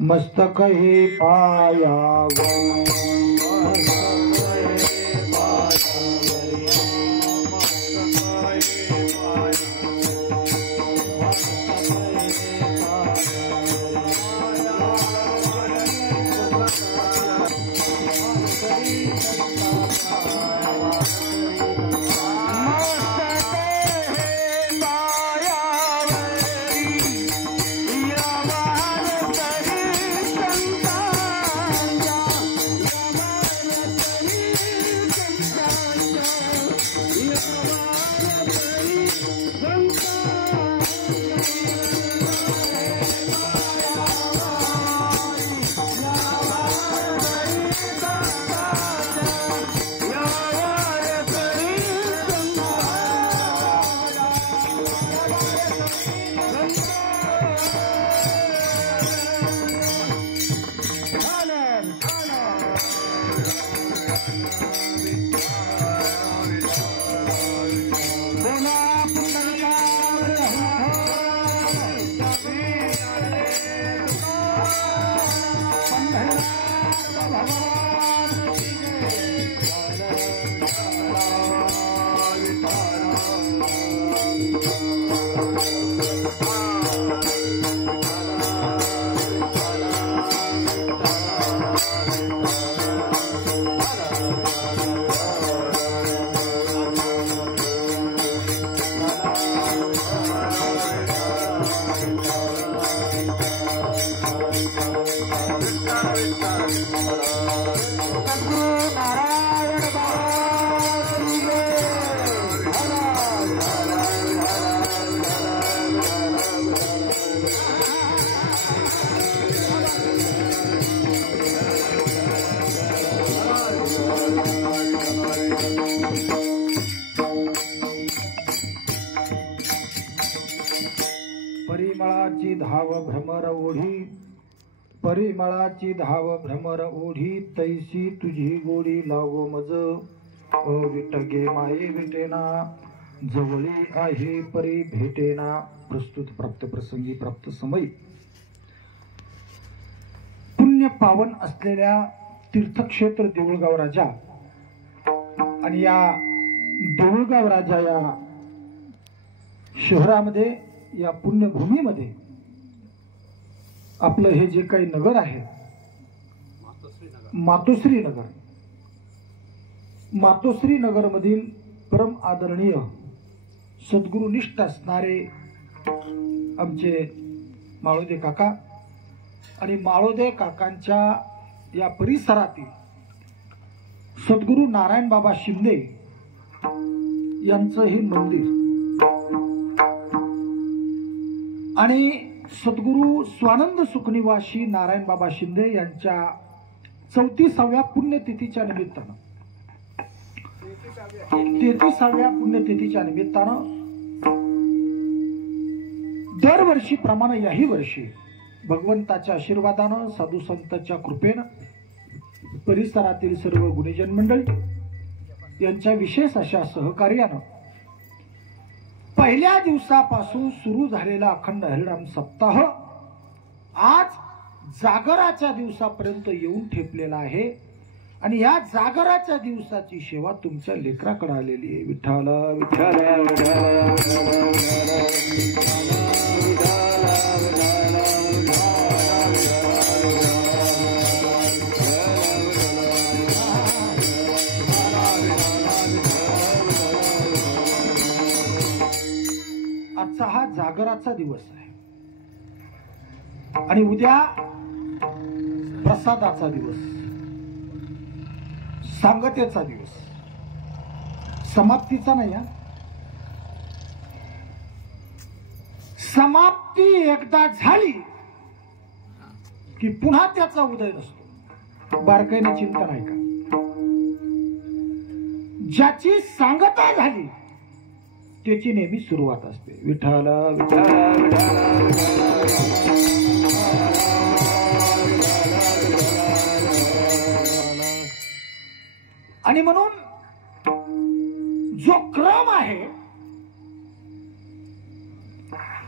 मस्तक हे पायावर परिमळाची धाव भ्रमर ओढी, परिमळाची धाव भ्रमर ओढी, तैसी तुझी गोडी लावो मज, विटगे माये विटेना, जवळी आहे परी भेटेना. प्रस्तुत प्राप्त प्रसंगी प्राप्त समय. पुण्य पावन असलेल्या तीर्थक्षेत्र देऊळगाव राजा आणि या देऊळगाव राजा या शहरामध्ये, या पुण्यभूमीमध्ये आपलं हे जे काही नगर आहे मातोश्री नगर, मातोश्री नगर मधील परम आदरणीय सद्गुरुनिष्ठ असणारे आमचे माळोदे काका आणि माळोदे काकांच्या या परिसरातील सद्गुरु नारायण बाबा शिंदे यांचं हे मंदिर आणि सद्गुरु स्वानंद सुखनिवासी नारायण बाबा शिंदे यांच्या 34व्या पुण्यतिथीच्या निमित्तानं 33व्या पुण्यतिथीच्या निमित्तानं दरवर्षीप्रमाणे याही वर्षी भगवंताच्या आशीर्वादानं, साधू संतांच्या कृपेनं, परिसरातील सर्व गुणीजन मंडळी यांच्या विशेष अशा सहकार्यानं पहिल्या दिवसापासून सुरू झालेला अखंड हरिनाम सप्ताह आज जागराच्या दिवसापर्यंत येऊन ठेपलेला आहे. आणि या जागराच्या दिवसाची सेवा तुमच्या लेकराकडे आलेली आहे. विठ्ठल विठ्ठल आजचा हा जागराचा दिवस आहे आणि उद्या प्रसादाचा दिवस, सांगतेचा दिवस, समाप्तीचा नाही. समाप्ती एकदा झाली की पुन्हा त्याचा उदय नसतो. बारकाईने चिंता नाही का? ज्याची सांगता झाली त्याची नेहमी सुरुवात असते. विठ्ठल विठ्ठल आणि म्हणून जो क्रम आहे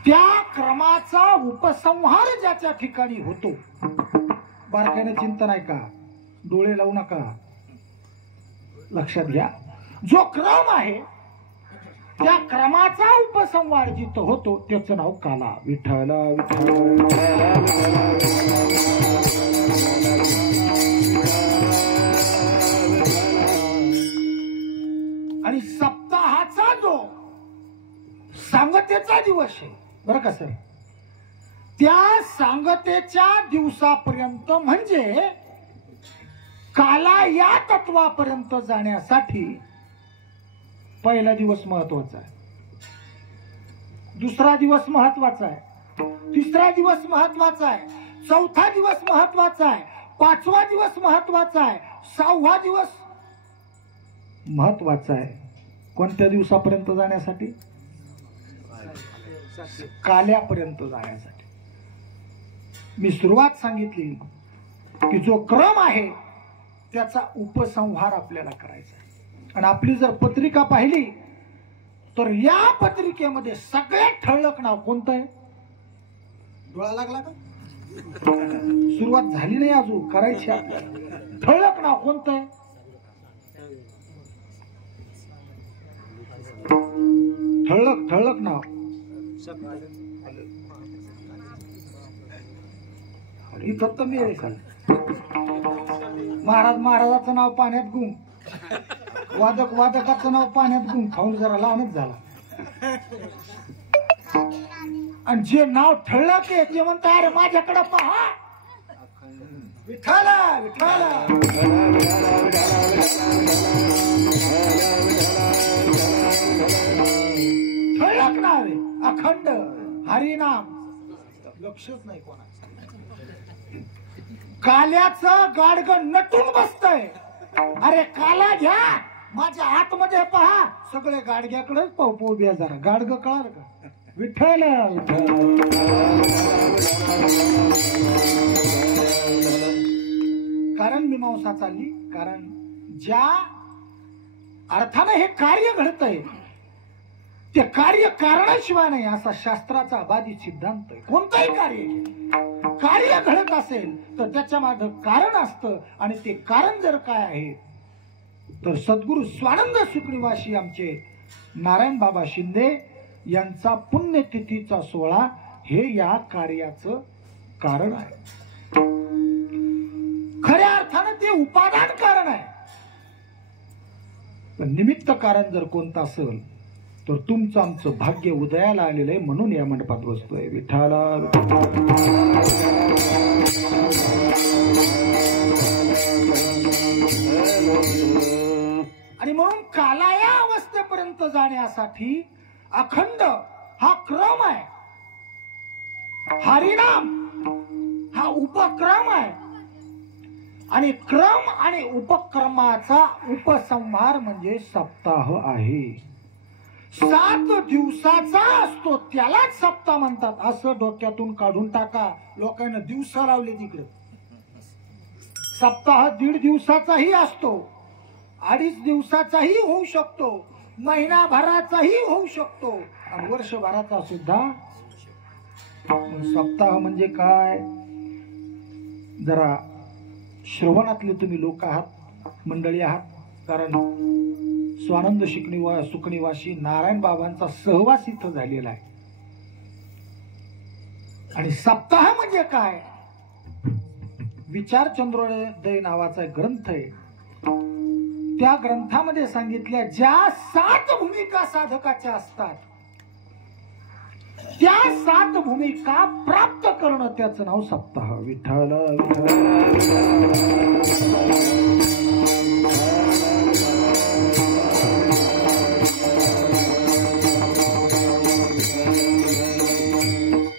त्या क्रमाचा उपसंहार ज्याच्या ठिकाणी होतो, बारकाईने चिंतन आहे का, डोळे लावू नका, लक्षात घ्या. जो क्रम आहे त्या क्रमाचा उपसंहार जिथं होतो त्याचं नाव काला. विठ्ठल आणि सप्ताहाचा जो सांगतेचा दिवस आहे बरं का सर, त्या सांगतेच्या दिवसापर्यंत म्हणजे काला या तत्वापर्यंत जाण्यासाठी पहिला दिवस महत्वाचा आहे, दुसरा दिवस महत्वाचा आहे, तिसरा दिवस महत्वाचा आहे, चौथा दिवस महत्वाचा आहे, पाचवा दिवस महत्वाचा आहे, सहावा दिवस महत्वाचा आहे. कोणत्या दिवसापर्यंत जाण्यासाठी? काल्यापर्यंत जाण्यासाठी. मी सुरुवात सांगितली की जो क्रम आहे त्याचा उपसंहार आपल्याला करायचा आहे. आणि आपली जर पत्रिका पाहिली तर या पत्रिकेमध्ये सगळ्यात ठळक नाव कोणतं आहे? डोळा लागला का? सुरुवात झाली नाही अजून, करायची. ठळक नाव कोणतं आहे? ठळक नाव इथं तर मिळेल का? महाराजाचं नाव पाण्यात गुंग, वादकाचं नाव पाण्यात गुंग, खाऊन जरा लहानच झाला. आणि जे नाव ठळक आहे ते म्हणता अरे माझ्याकडे पहा, विठ्ठला विठ्ठला. ठळक नाव आहे, अखंड हरिनाम, लक्षच नाही कोणाचं. काल्याचं गाडगं नटून बसतय, अरे काला घ्या माझ्या आतमध्ये पहा, सगळे गाडग्याकडे पाहू बिया जरा, गाडगं कळाल का? विठ्ठल कारण मीमांसा चालली, कारण ज्या अर्थाने हे कार्य घडतंय ते कार्य कारणाशिवाय नाही असा शास्त्राचा बाधित सिद्धांत आहे. कोणतंही कार्य घडत असेल तर त्याच्या मागे कारण असतं, आणि ते कारण जर काय आहे तर सद्गुरु स्वानंद सुखनिवासी आमचे नारायण बाबा शिंदे यांचा पुण्यतिथीचा सोहळा हे या कार्याचं कारण आहे. खऱ्या अर्थानं ते उपादान कारण आहे, पण निमित्त कारण जर कोणतं असेल तर तुमचं आमचं भाग्य उदयाला आलेलं आहे, म्हणून या मंडपात बसतोय. विठ्ठला आणि म्हणून काला या अवस्थेपर्यंत जाण्यासाठी अखंड हा क्रम आहे, हरिनाम हा उपक्रम आहे, आणि क्रम आणि उपक्रमाचा उपसंहार म्हणजे सप्ताह आहे. 7 दिवसाचा असतो त्यालाच सप्ताह म्हणतात. असं डोक्यातून काढून टाका, लोकांना दिवस लावले तिकडे. सप्ताह 1.5 दिवसाचाही असतो, 2.5 दिवसाचाही होऊ शकतो, महिनाभराचाही होऊ शकतो, आणि वर्षभराचा सुद्धा. सप्ताह म्हणजे काय? जरा श्रवणातले तुम्ही लोक आहात, मंडळी आहात, कारण स्वानंद सुखनिवासी नारायण बाबांचा सहवास इथं झालेला आहे. आणि सप्ताह म्हणजे काय? विचार चंद्रोदय नावाचा एक ग्रंथ आहे, त्या ग्रंथामध्ये सांगितल्या ज्या 7 भूमिका साधकाच्या असतात त्या 7 भूमिका प्राप्त करणं त्याचं नाव सप्ताह. विठ्ठल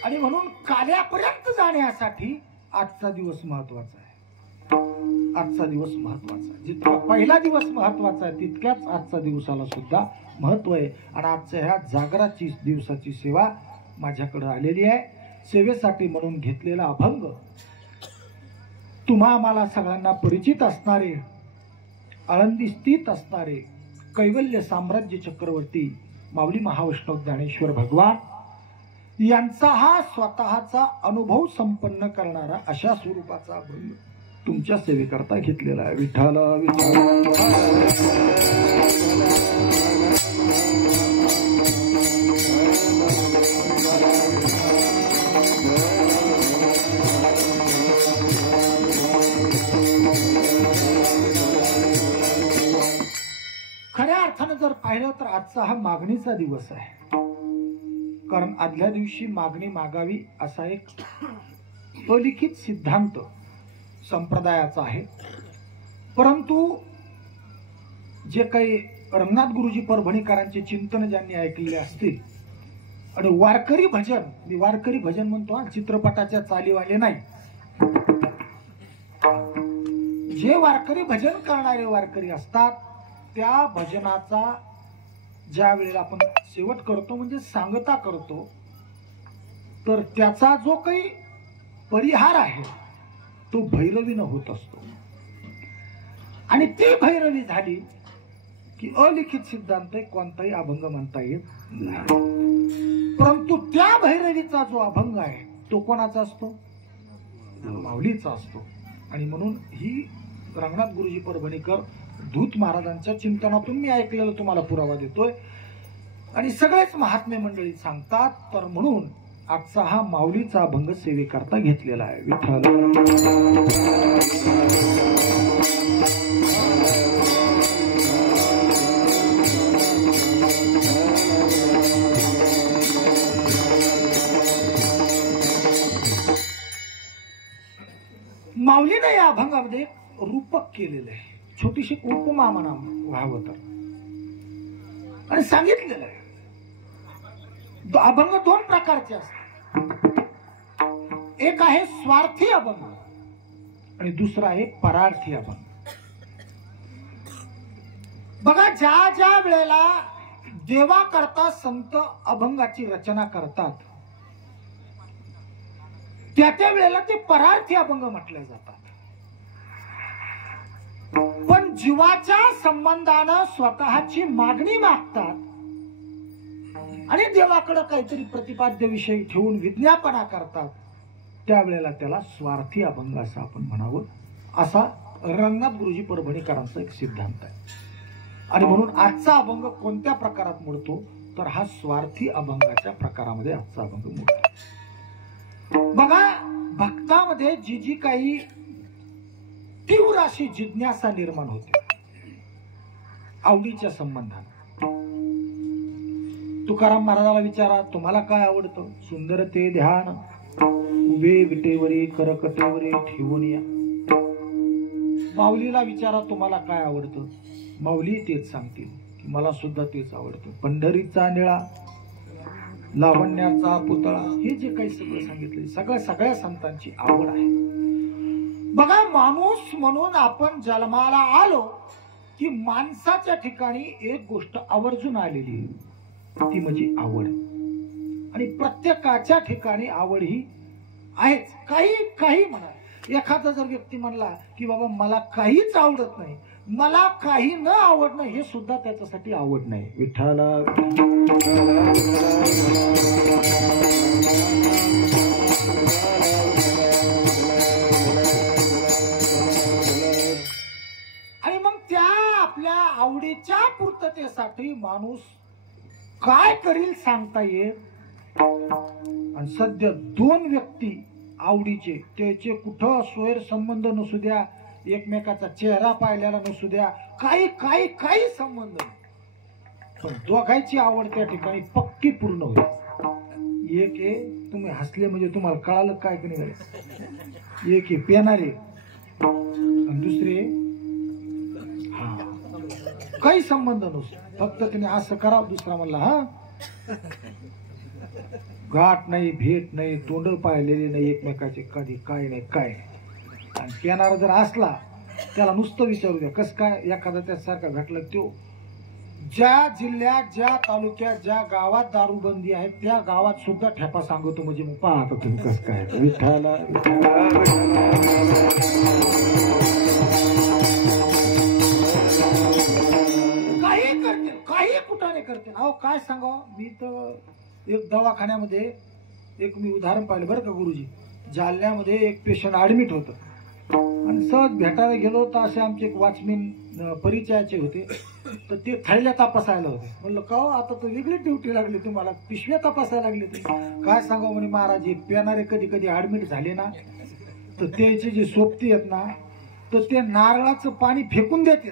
आणि म्हणून काल्यापर्यंत जाण्यासाठी आजचा दिवस महत्वाचा आहे. आजचा दिवस महत्वाचा, जितका पहिला दिवस महत्वाचा आहे तितक्याच आजचा दिवसाला सुद्धा महत्व आहे. आणि आजच्या ह्या जागराची दिवसाची सेवा माझ्याकडे आलेली आहे. सेवेसाठी म्हणून घेतलेला अभंग तुम्हा आम्हाला सगळ्यांना परिचित असणारे, आळंदी स्थित असणारे कैवल्य साम्राज्य चक्रवर्ती माऊली महावैष्णव ज्ञानेश्वर भगवान यांचा हा स्वतःचा अनुभव संपन्न करणारा अशा स्वरूपाचा अभंग तुमच्या सेवेकरता घेतलेला आहे. विठ्ठल खऱ्या अर्थानं जर पाहिलं तर आजचा हा मागणीचा दिवस आहे. कारण आदल्या दिवशी मागणी मागावी असा एक अलिखित सिद्धांत संप्रदायाचा आहे. परंतु जे काही रंगनाथ गुरुजी परभणीकरांचे चिंतन ज्यांनी ऐकलेले असतील आणि वारकरी भजन, मी वारकरी भजन म्हणतो हा, चित्रपटाच्या चालीवाले नाही, जे वारकरी भजन करणारे वारकरी असतात त्या भजनाचा ज्या वेळेला आपण शेवट करतो म्हणजे सांगता करतो तर त्याचा जो काही परिहार आहे तो भैरवीनं होत असतो. आणि ती भैरवी झाली की अलिखित सिद्धांत कोणताही अभंग म्हणता येत नाही. परंतु त्या भैरवीचा जो अभंग आहे तो कोणाचा असतो? माऊलीचा असतो. आणि म्हणून ही रंगनाथ गुरुजी परभणीकर धूत महाराजांच्या चिंतनातून मी ऐकलेलं तुम्हाला पुरावा देतोय. आणि सगळेच महात्मे मंडळी सांगतात. तर म्हणून आजचा हा माऊलीचा अभंग सेवेकरता घेतलेला आहे. विठ्ठल माऊलीने या अभंगामध्ये रूपक केलेलं आहे. छोटीशी उपमा म्हणा व्हावं तर, आणि सांगितलेलं आहे अभंग दोन प्रकारचे असतात. एक आहे स्वार्थी अभंग आणि दुसरा आहे परार्थी अभंग. बघा, ज्या ज्या वेळेला देवा करता संत अभंगाची रचना करतात त्या त्या वेळेला ते परार्थी अभंग म्हटले जातात. पण जीवाच्या संबंधानं स्वतःची मागणी मागतात आणि देवाकडे काहीतरी प्रतिपाद्य विषय ठेवून विज्ञापना करतात त्यावेळेला त्याला स्वार्थी अभंग असं आपण म्हणावं, असा रंगनाथ गुरुजी परभणीकरांचा एक सिद्धांत आहे. आणि म्हणून आजचा अभंग कोणत्या प्रकारात मोडतो तर हा स्वार्थी अभंगाच्या प्रकारामध्ये आजचा अभंग मोडतो. बघा, भक्तामध्ये जी जी काही तीव्र अशी जिज्ञासा निर्माण होते आवडीच्या संबंधात. तुकाराम महाराजाला विचारा, तुम्हाला काय आवडतं? सुंदर ते ध्यान उभे विटेवरी करकटेवरी ठेवून या. माऊलीला विचारा, तुम्हाला काय आवडतं? माऊली तेच सांगतील की मला सुद्धा तेच आवडतं. पंढरीचा निळा, लावण्याचा पुतळा, हे जे काही सगळं सांगितलं सगळ्या संतांची आवड आहे. बघा, माणूस म्हणून आपण जन्माला आलो की माणसाच्या ठिकाणी एक गोष्ट आवर्जून आलेली ती म्हणजे आवड. आणि प्रत्येकाच्या ठिकाणी आवड ही आहेच. काही म्हणा, एखादा जर व्यक्ती म्हणला की बाबा मला काहीच आवडत नाही, मला काही न आवडणं हे सुद्धा त्याच्यासाठी आवड नाही. विठ्ठला आणि मग त्या आपल्या आवडीच्या पूर्ततेसाठी माणूस काय करील सांगता येत. आणि सध्या दोन व्यक्ती आवडीचे, त्याचे कुठं सोयर संबंध नसू द्या, एकमेकाचा चेहरा पाहिलेला नसू द्या, काही संबंध, पण दोघांची आवड त्या ठिकाणी पक्की पूर्ण होईल. एक आहे तुम्ही हसले म्हणजे तुम्हाला कळालं काय की नाही. एक आहे पेनारे आणि दुसरे हा काही संबंध नसतो, फक्त तिने असं करा, दुसरा म्हणला हा. गाठ नाही, भेट नाही, तोंड पाहिलेले नाही एकमेकाचे कधी, काय नाही काय. आणि पेनारा जर असला त्याला नुसतं विचारू द्या कस काय, एखादा त्यासारखा घटला तो ज्या जिल्ह्यात, ज्या तालुक्यात, ज्या गावात दारूबंदी आहे त्या गावात सुद्धा ठेपा सांगतो. म्हणजे मग पाहता तुम्ही कस काय. विठ्ठला काही करते, काही कुठाने करते. अहो काय सांगावं, मी तर एक दवाखान्यामध्ये एक मी उदाहरण पाहिलं बरं का गुरुजी. जालन्यामध्ये एक पेशंट ऍडमिट होतं आणि सहज भेटायला गेलो तर असे आमचे एक वॉचमॅन परिचयाचे होते. तर ते थैल्या तपासायला होते. म्हणलं का हो, आता तर वेगळी ड्युटी लागली तुम्हाला, पिशव्या तपासायला लागली तुम्ही. काय सांगावं म्हणे महाराज, हे पेणारे कधी कधी ऍडमिट झाले ना तर त्याचे जे सोबती आहेत ना तर ते नारळाचं पाणी फेकून देते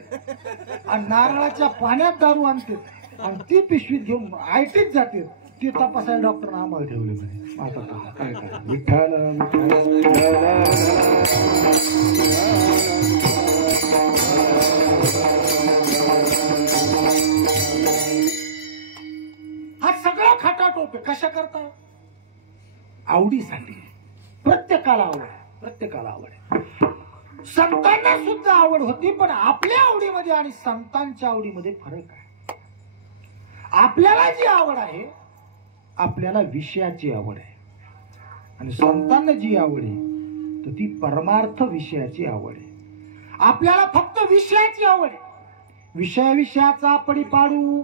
आणि नारळाच्या पाण्यात दारू आणते आणि ती पिशवीत घेऊन आयटीत जाते. ते तपासायला डॉक्टरने आम्हाला ठेवले म्हणे. आता काय काय विठ्ठल हा सगळा खटाटोप आहे. कशा करता? आवडीसाठी. प्रत्येकाला आवड आहे, प्रत्येकाला आवड आहे. संतांना सुद्धा आवड होती, पण आपल्या आवडीमध्ये आणि संतांच्या आवडीमध्ये फरक आहे. आपल्याला जी आवड आहे, आपल्याला विषयाची आवड आहे, आणि संतांना जी आवड आहे तर ती परमार्थ विषयाची आवड आहे. आपल्याला फक्त विषयाची आवड आहे. विषयाचा पडी पाडू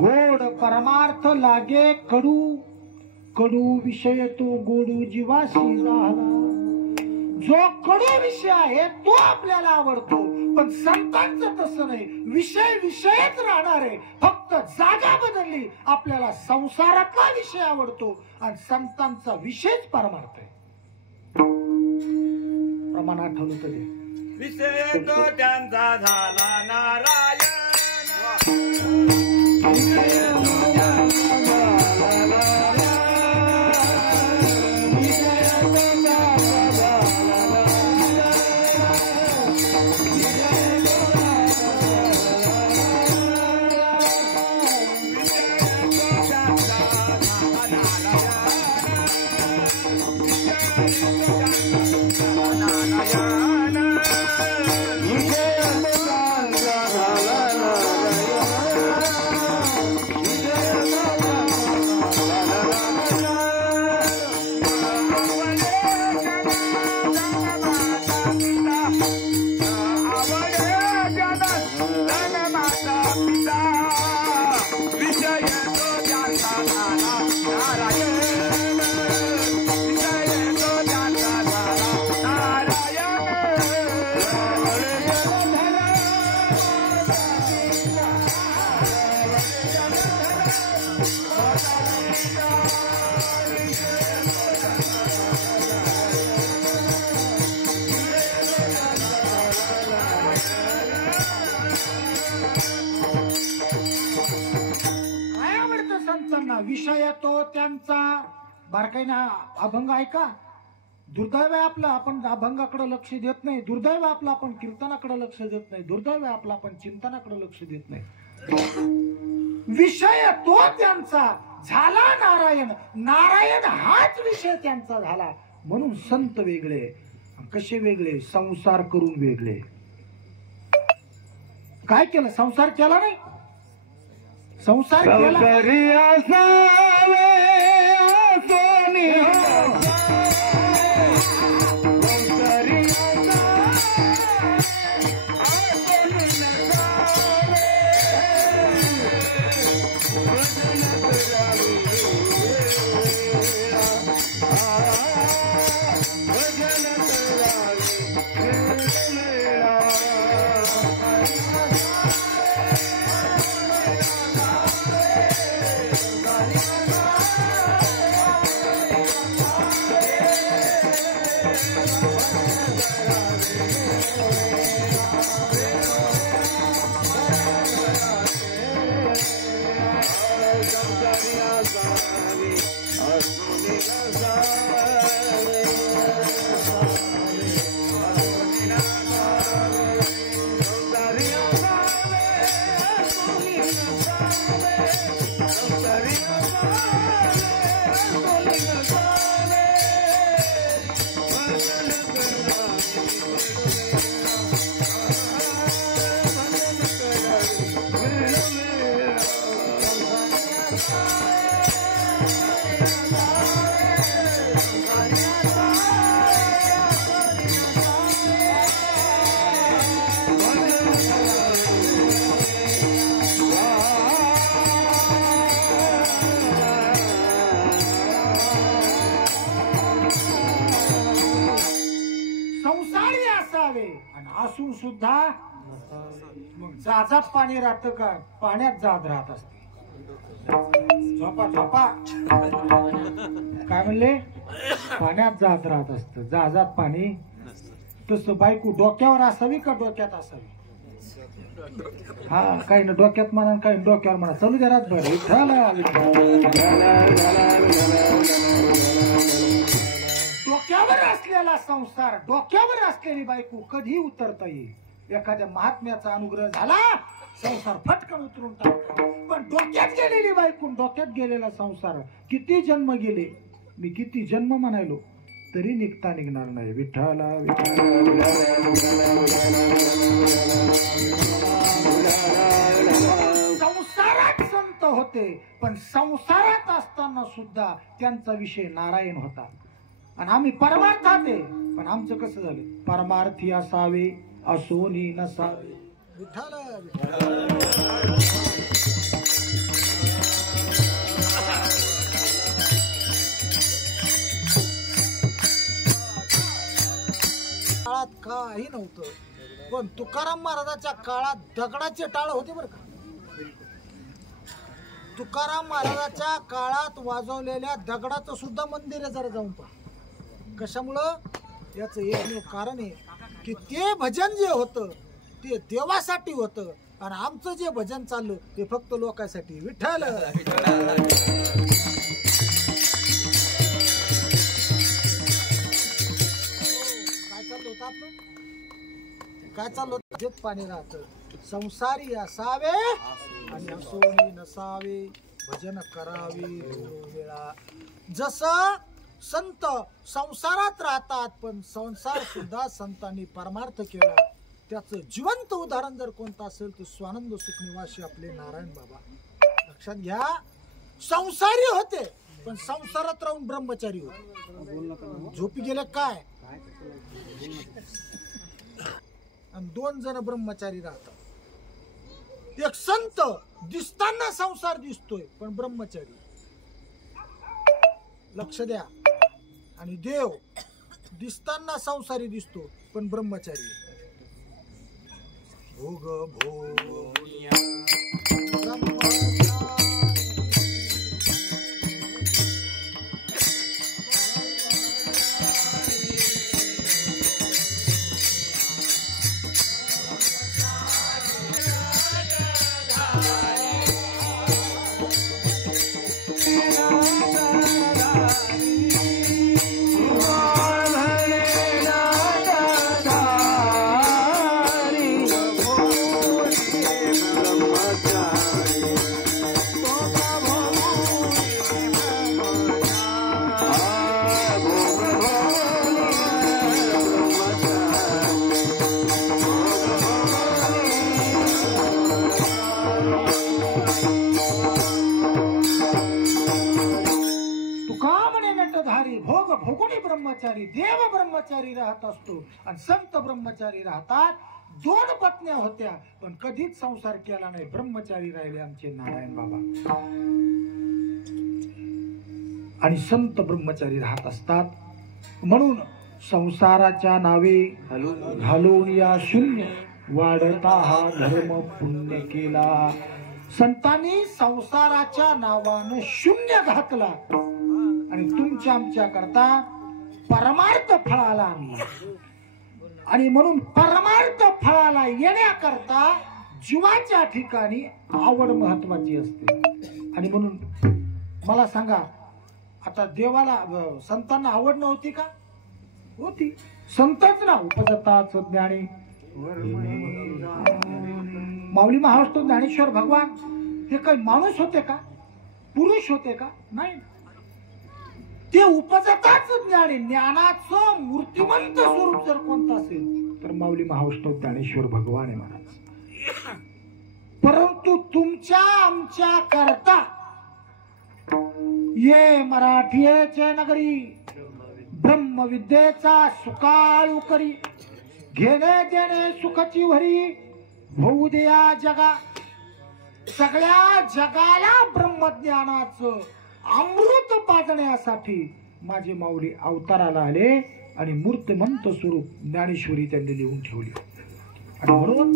गोड परमार्थ लागे कडू, कडू विषय तो गोडू जीवाशी झाला. जो कडू विषय आहे तो आपल्याला आवडतो, पण संतांचं तसं नाही. विषय विषयच राहणार आहे, फक्त जागा बदलली. आपल्याला संसारातला विषय आवडतो आणि संतांचा विषयच परमार्थ आहे. प्रमाण आठवलं तरी विषय तो त्यांचा झाला नारायण. विषय तो त्यांचा. बारकाईने अभंग ऐका. दुर्दैव आहे आपलं, आपण अभंगाकडे लक्ष देत नाही. दुर्दैव आपलं, आपण कीर्तनाकडे लक्ष देत नाही. दुर्दैव आहे आपलं, आपण चिंतनाकडे लक्ष देत नाही. विषय तो त्यांचा झाला नारायण. नारायण हाच विषय त्यांचा झाला. म्हणून संत वेगळे. कसे वेगळे? संसार करून वेगळे. काय केलं? संसार केला नाही. संसार केला संसारी असावे आणि असून सुद्धा मग जाजात पाणी राहतं का पाण्यात जात राहत असते. झोपा झोपा काय म्हणले पाण्यात जात राहत असत जहाजात पाणी. तसं बायको डोक्यावर असावी का डोक्यात असावी. हा काही ना डोक्यात म्हणा काही डोक्यावर म्हणा चालू द्या रातभर. डोक्यावर असलेला संसार डोक्यावर असलेली बायको कधी उतरता येईल. एखाद्या महात्म्याचा अनुग्रह झाला संसार फटकन उतरून टाकतो. पण डोक्यात गेलेली बायको डोक्यात गेलेला संसार किती जन्म गेले मी किती जन्म म्हणायलो तरी निघता निघणार नाही. विठ्ठला संसारात संत होते पण संसारात असताना सुद्धा त्यांचा विषय नारायण होता. आणि आम्ही परमार्थात आहे पण आमचं कसं झालं परमार्थी असावे असोनी नसावे. काळात काही नव्हतं पण तुकाराम महाराजाच्या काळात दगडाचे टाळ होते बरं का. तुकाराम महाराजाच्या काळात वाजवलेल्या दगडाचं सुद्धा मंदिर आहे. जरा जाऊन पहा कशामुळं. याचं एक कारण आहे की ते भजन जे होतं ते देवासाठी होतं आणि आमचं जे भजन चाललं ते फक्त लोकांसाठी. विठ्ठल काय चाललं होतं आपण काय चाललं होतं. जेत पाणी राहतं संसारी असावे आणि असोनी नसावे भजन करावे वेळा. जसं संत संसारात राहतात पण संसार सुद्धा संतांनी परमार्थ केला. त्याचं जिवंत उदाहरण जर कोणतं असेल तर स्वानंद सुखनिवासी आपले नारायण बाबा. लक्षात घ्या संसारी होते पण संसारात राहून ब्रह्मचारी होते. झोपी गेले काय आणि 2 जण ब्रह्मचारी राहतात. एक संत दिसताना संसार दिसतोय पण ब्रह्मचारी. लक्ष द्या. आणि देव दिसताना संसारी दिसतो पण ब्रह्मचारी. भोग भोग ब्रह्मचारी देव ब्रह्मचारी राहत असतो आणि संत ब्रह्मचारी राहतात. 2 पत्न्या होत्या पण कधीच संसार केला नाही. ब्रह्मचारी राहिले आमचे नारायण बाबा. आणि संत ब्रह्मचारी राहत असतात. म्हणून संसाराच्या नावे घालून या शून्य वाढता हा धर्म पुण्य केला. संतांनी संसाराच्या नावानं शून्य घातला आणि तुमच्या आमच्या करता परमार्थ फळाला आणला. आणि म्हणून परमार्थ फळाला येण्याकरता जीवाच्या ठिकाणी आवड महत्वाची असते. आणि म्हणून मला सांगा आता देवाला संतांना आवड नव्हती का. होती. संतच ना उपजताच ज्ञानी माऊली महाराष्ट्र ज्ञानेश्वर भगवान हे काही माणूस होते का पुरुष होते का नाही. ते उपजताच ज्ञानी. ज्ञानाचं मूर्तिमंत स्वरूप जर कोणतं असेल तर माऊली महावैष्णव ज्ञानेश्वर भगवान आहे महाराज. परंतु तुमच्या आमच्या करता ये मराठीचे नगरी ब्रह्मविद्येचा सुकाळू करी घेणे देणे सुखाची भरी होऊ द्या जगा. सगळ्या जगाला ब्रह्मज्ञानाचं अमृत पाजण्यासाठी माझे माऊली अवताराला आले आणि मूर्तिमंत स्वरूप ज्ञानेश्वरी त्यांनी लिहून ठेवली. आणि म्हणून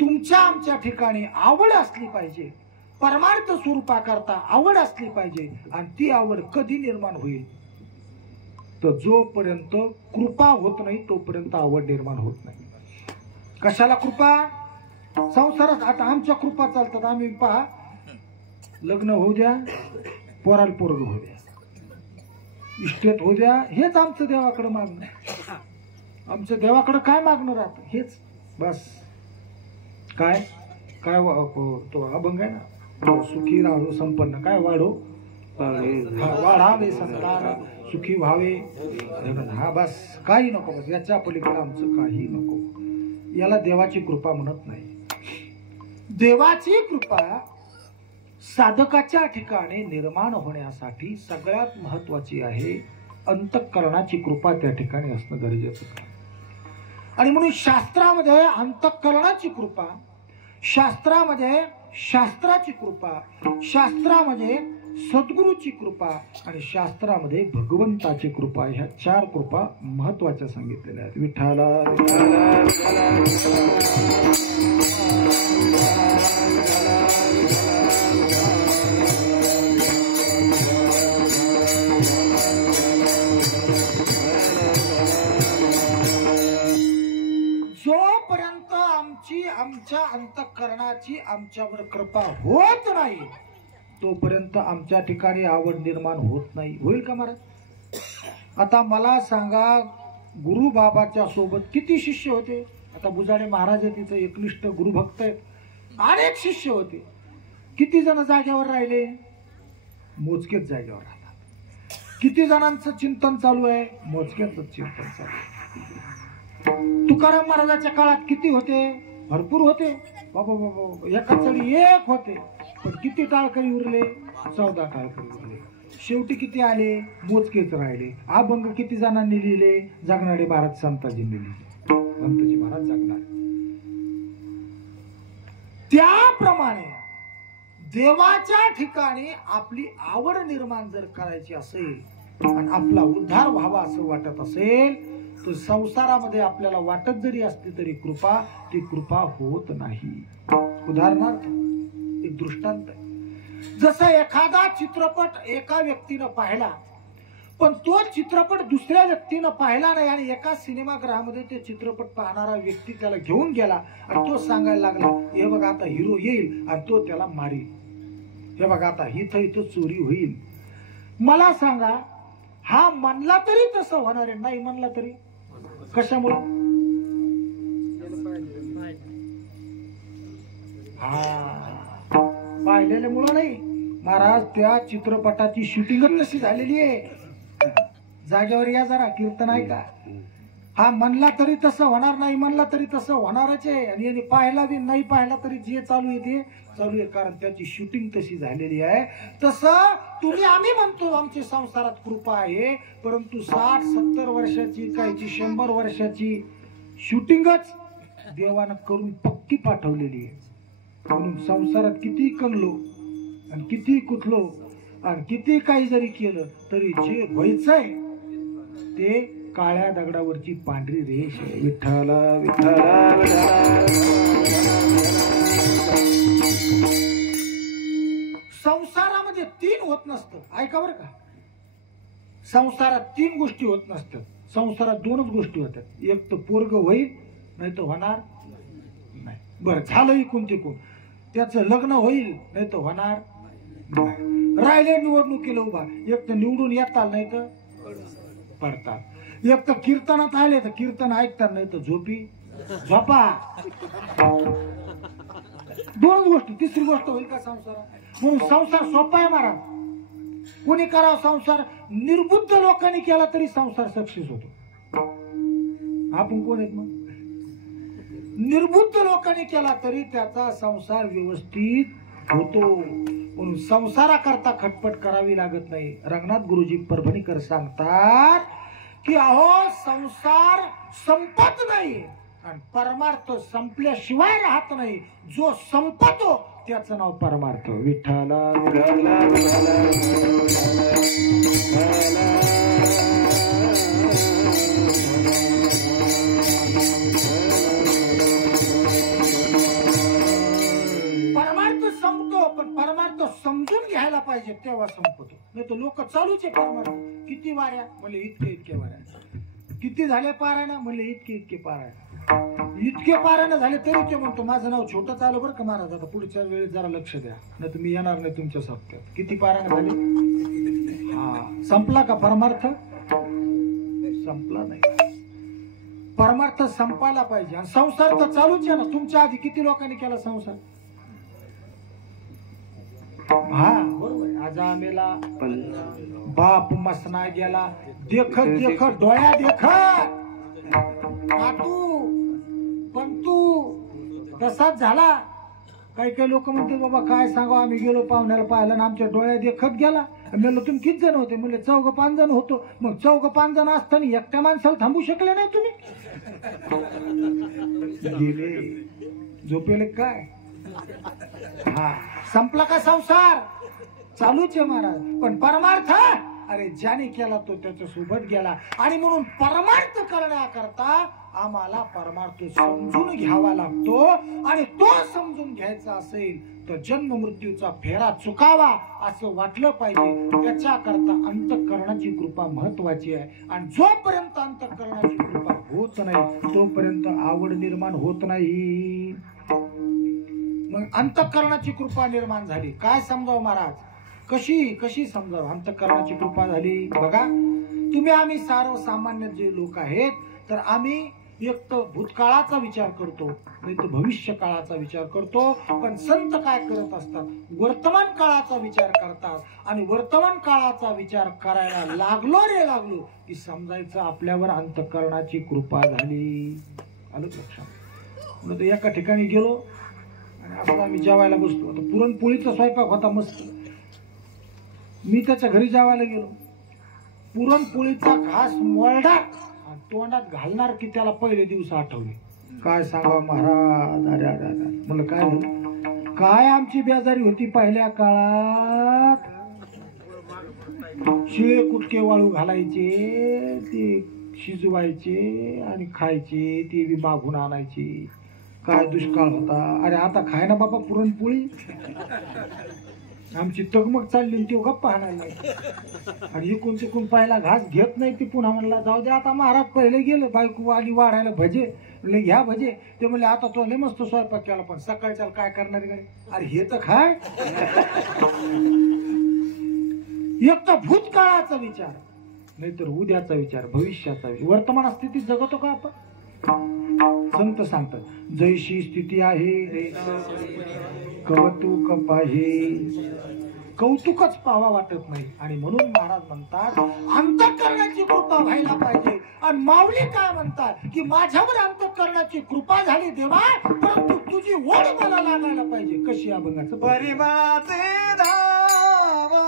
तुमच्या आमच्या ठिकाणी आवड असली पाहिजे, परमार्थ स्वरूपाकरता आवड असली पाहिजे. आणि ती आवड कधी निर्माण होईल तर जोपर्यंत कृपा होत नाही तोपर्यंत आवड निर्माण होत नाही. कशाला कृपा? संसारात आता आमच्या कृपा चालतात. आम्ही पहा, लग्न होऊ द्या, पोराला पोरग होऊ द्या, इस्टेट होऊ द्या, हेच आमचं देवाकडे मागणं. आमचं देवाकडे काय मागणं राहतं? हेच बस. काय काय तो अभंग आहे ना, सुखी राहो संपन्न, काय वाढो वाढावे संतान, सुखी व्हावे. हा बस, काही नको, बस याच्या पलीकडे आमचं काही नको. याला देवाची कृपा म्हणत नाही. देवाची कृपा साधकाच्या ठिकाणी निर्माण होण्यासाठी सगळ्यात महत्वाची आहे. अंतःकरणाची कृपा त्या ठिकाणी असणं गरजेचं आहे. आणि म्हणून शास्त्रामध्ये अंतःकरणाची कृपा, शास्त्रामध्ये शास्त्राची कृपा, शास्त्रामध्ये सद्गुरूची कृपा आणि शास्त्रामध्ये भगवंताची कृपा, ह्या 4 कृपा महत्वाच्या सांगितलेल्या आहेत. विठ्ठला जोपर्यंत आमच्या अंतःकरणाची आमच्यावर कृपा होत नाही तोपर्यंत आमच्या ठिकाणी आवड निर्माण होत नाही. होईल का महाराज? आता मला सांगा, गुरु बाबाच्या सोबत किती शिष्य होते? आता बुजाडे महाराज आहे, तिचं एकनिष्ठ गुरुभक्त आहेत, अनेक शिष्य होते. किती जण जागेवर राहिले? मोजकेच जागेवर राहतात. किती जणांचं चिंतन चालू आहे? मोजकेच चिंतन चालू आहे. तुकाराम महाराजाच्या काळात किती होते? भरपूर होते. बाबा बाबा, एका चढी एक होते, पण किती टाळकरी उरले? 14 टाळकरी उरले. शेवटी किती आले? मोजकेच राहिले. अभंग किती जणांनी लिहिले? जगणारे महाराज संताजींनी लिहिले. संतजी महाराज जगणार. त्याप्रमाणे देवाच्या ठिकाणी आपली आवड निर्माण जर करायची असेल आणि आपला उद्धार व्हावा असं वाटत असेल तर संसारामध्ये आपल्याला वाटत जरी असली तरी कृपा, ती कृपा होत नाही. उदाहरणार्थ एक दृष्टांत आहे. जसं एखादा चित्रपट एका व्यक्तीनं पाहिला, पण तो चित्रपट दुसऱ्या व्यक्तीनं पाहिला नाही आणि एका सिनेमागृहामध्ये ते चित्रपट पाहणारा व्यक्ती त्याला घेऊन गेला आणि तो सांगायला लागला, हे बघा आता हिरो येईल आणि तो त्याला मारील, हे बघा आता इथं इथं चोरी होईल. मला सांगा, हा म्हणला तरी तसं होणार आहे, नाही म्हणला तरी? कशामुळे? पाहिलेल्यामुळं नाही महाराज. त्या चित्रपटाची शूटिंगच तशी झालेली आहे. जागेवर या जरा, कीर्तन आहे का? हा म्हणला तरी तसं होणार, नाही म्हणला तरी तसं होणारच आहे. आणि याने पाहिला बी नाही पाहिला तरी जे चालू आहे ते चालू आहे, कारण त्याची शूटिंग तशी झालेली आहे. तसं तुम्ही आम्ही म्हणतो आमच्या संसारात कृपा आहे, परंतु 60-70 वर्षाची कायची 100 वर्षाची शूटिंगच देवानं करून पक्की पाठवलेली आहे. म्हणून संसारात किती कणलो आणि किती कुठलो आणि किती काही जरी केलं तरी जे व्हायचंय ते काळ्या दगडावरची पांढरी रेष आहे. विठ्ठला विठ्ठला. संसारामध्ये 3 होत नसतं. ऐका बरं का, संसारात 3 गोष्टी होत नसतात. संसारात 2च गोष्टी होतात. एक तर पोरग होईल, नाही तर होणार नाही. बरं झालं इकून तिकून, त्याचं लग्न होईल, नाही तर होणार नाही. राहिले निवडणुकीला उभा, एक तर निवडून येतात नाही तर पडतात. एक तर कीर्तनात आले तर कीर्तन ऐकतात, नाही तर झोपा. 2 गोष्टी. तिसरी गोष्ट होईल का संसारात? म्हणून संसार सोपा आहे महाराज. कोणी करावा संसार? निर्बुद्ध लोकांनी केला तरी संसार सक्सेस होतो. आपण कोण आहेत मग? निर्बुद्ध लोकांनी केला तरी त्याचा संसार व्यवस्थित होतो. म्हणून संसाराकरता खटपट करावी लागत नाही. रंगनाथ गुरुजी परभणीकर सांगतात की अहो संसार संपत नाही आणि परमार्थ संपल्याशिवाय राहत नाही. जो संपतो त्याचं नाव परमार्थ. विठ्ठला विठ्ठला. पाहिजे तेव्हा संपतो, नाही तर लोक चालूच आहे परमार्थ. किती वाऱ्या म्हणले इतके वाऱ्या, किती झाले पारायण म्हणले इतके पारायण, इतके पारायण झाले तरी ते म्हणतो माझं नाव छोटं चालू बरं का महाराज, आता पुढच्या वेळेस जरा लक्ष द्या, नाही तर मी येणार नाही तुमच्या सप्त्यात. किती पारायण झाले? हा, संपला का परमार्थ? संपला नाही. परमार्थ संपायला पाहिजे. आणि संसार तर चालूच आहे ना. तुमच्या आधी किती लोकांनी केला संसार? हा बरोबर. आजा मेला, बाप मसना गेला, देखत देखत डोळ्या देखत तू पण तू तसाच झाला. काही काही लोक म्हणते बाबा काय सांगा, आम्ही गेलो पाहुण्याला पाहायला ना आमच्या डोळ्या देखत गेला. म्हणलं तुम्ही किती जण होते? म्हणले 4-5 जण होतो. मग 4-5 जण असताना एकट्या माणसाला थांबू शकले नाही तुम्ही? गेले झोपेले काय? हा, संपला का संसार? चालूच आहे महाराज. पण परमार्थ अरे ज्याने केला तो त्याच्या सोबत गेला. आणि म्हणून परमार्थ करण्याकरता आम्हाला परमार्थ समजून घ्यावा लागतो. आणि तो समजून घ्यायचा असेल तर जन्म मृत्यूचा फेरा चुकावा असं वाटलं पाहिजे. त्याच्याकरता अंतःकरणाची कृपा महत्वाची आहे. आणि जोपर्यंत अंतःकरणाची कृपा होत नाही तोपर्यंत आवड निर्माण होत नाही. मग अंतःकरणाची कृपा निर्माण झाली, काय समजावं महाराज? कशी समजावं? अंतःकरणाची कृपा झाली. बघा तुम्ही आम्ही सर्वसामान्य जे लोक आहेत तर आम्ही एक तर भूतकाळाचा विचार करतो, नाही तर भविष्य काळाचा विचार करतो. पण संत काय करत असतात? वर्तमान काळाचा विचार करतात. आणि वर्तमान काळाचा विचार करायला लागलो की समजायचं आपल्यावर अंतःकरणाची कृपा झाली. आलं लक्षात? म्हणून एका ठिकाणी गेलो आणि असं आम्ही जेवायला बसतो. आता पुरणपोळीचा स्वयंपाक होता मस्त. मी त्याच्या घरी जेवायला गेलो. पुरणपोळीचा घास मोरडा तोंडात घालणार की त्याला पहिले दिवस आठवले. काय सांगा महाराज, अरे अरे अरे म्हणलं काय झालं? काय आमची बेजारी होती पहिल्या काळात. शिळे कुटके वाळू घालायचे, ते शिजवायचे आणि खायचे, ते बी मागून आणायचे. काय दुष्काळ होता. अरे आता खाय ना बाबा पुरणपोळी. आमची तगमग चालली ती गप्पा आणायला. आणि इकून तिकून पाहिला घास घेत नाही. ती पुन्हा म्हणला जाऊ दे आता महाराज पहिले गेले. बायको आली वाढायला भजे, म्हणले घ्या भजे. ते म्हणले आता तो लय मस्त स्वयंपाक केला पण सकाळच्या काय करणार गाडी? अरे हे तर खाय. एक तर भूतकाळाचा विचार, नाहीतर उद्याचा विचार, भविष्याचा विचार. वर्तमान स्थितीत जगतो का आपण? संत सांगतात जैशी स्थिती आहे कौतुक पाहे, कौतुकच पावा वाटत नाही. आणि म्हणून महाराज म्हणतात अंतःकरणाची कृपा व्हायला पाहिजे. आणि माऊली काय म्हणतात की माझ्यावर अंतःकरणाची कृपा झाली देवा, परंतु तुझी ओढ मला लागायला पाहिजे. कशी अभंगाचं परिमाचे धाव